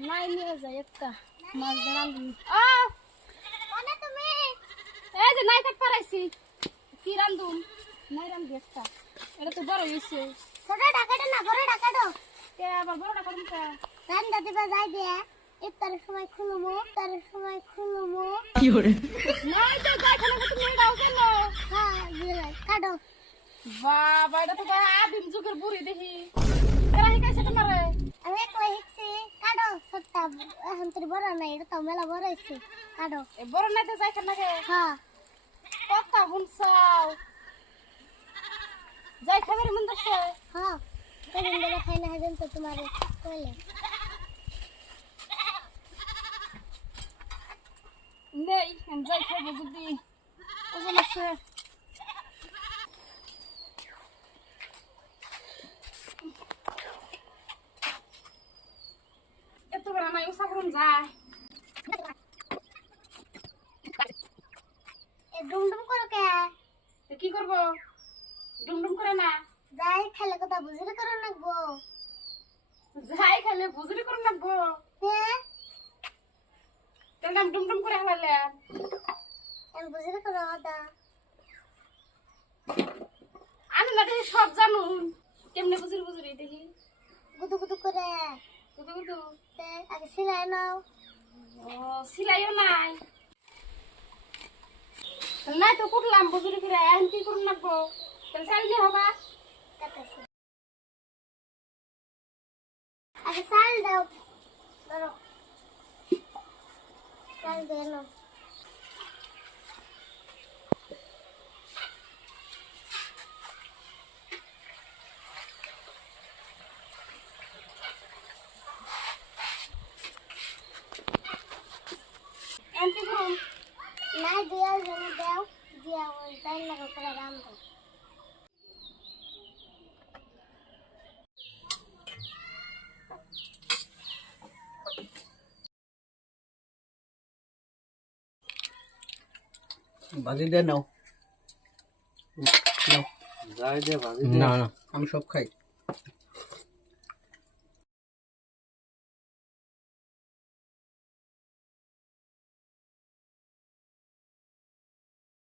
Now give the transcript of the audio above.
নাই নিয়ে যাই একটা মাছ রান্ধুন। তুমি এই যে নাই কাট পারাইছি কি রান্ধুন নাই রান্ধি একটা এটা তো বড় হয়েছে ছোট ঢাকাটা না বড় ঢাকাটো কে আবার বড় ঢাকা দিতে রান্দা দিবা যাই দিয়া ইফতারের সময় খুলুমু কি করে নাই তো যাই খানা তুমি দাও কেন হ্যাঁ দিলাই কাটো বাবা এটা তো আদিম যুগের বুড়ি দেখি এরা হিকাইছে তোমারে আমি একলা হিকছি কাটো সত্তা এখন তোর বড় নাই এটা তো মেলা বড় হইছে কাটো এ বড় নাই তো যাই খানা কে হ্যাঁ কথা শুনছাও যাই খাবার মন দছে হ্যাঁ সেদিন বেলা খাই না হেদিন তো তোমারে কইলে নেই যাই খাবো যদি ওজন আছে এত বড় নাই উসা করুন যায় এ ডুমডুম করো কে তো কি করব ডুমডুম করে না যাই খেলে কথা বুঝলে করো নাকবো যাই খেলে বুঝলে করো নাকবো হ্যাঁ তাহলে আমি ডুমডুম করে হলালে আমি বুঝলে করো দা আমি না দেখি সব জানো কেমনে বুঝুরি দেখি গুদু গুদু করে গুদু গুদু আগে সিলাই নাও ও সিলাইও নাই নাই তো কুটলাম বুঝুরি ফিরে এখন কি করুন নাকবো তাহলে চালিয়ে হবা আগে চাল দাও ধরো চাল দিয়ে নাও এমপি করুন না দিয়া যেন দাও দিয়া ওই তাই লাগা করে রান্ধো ভাজি দিয়ে নাও নাও যাই দে ভাজি না না আমি সব খাই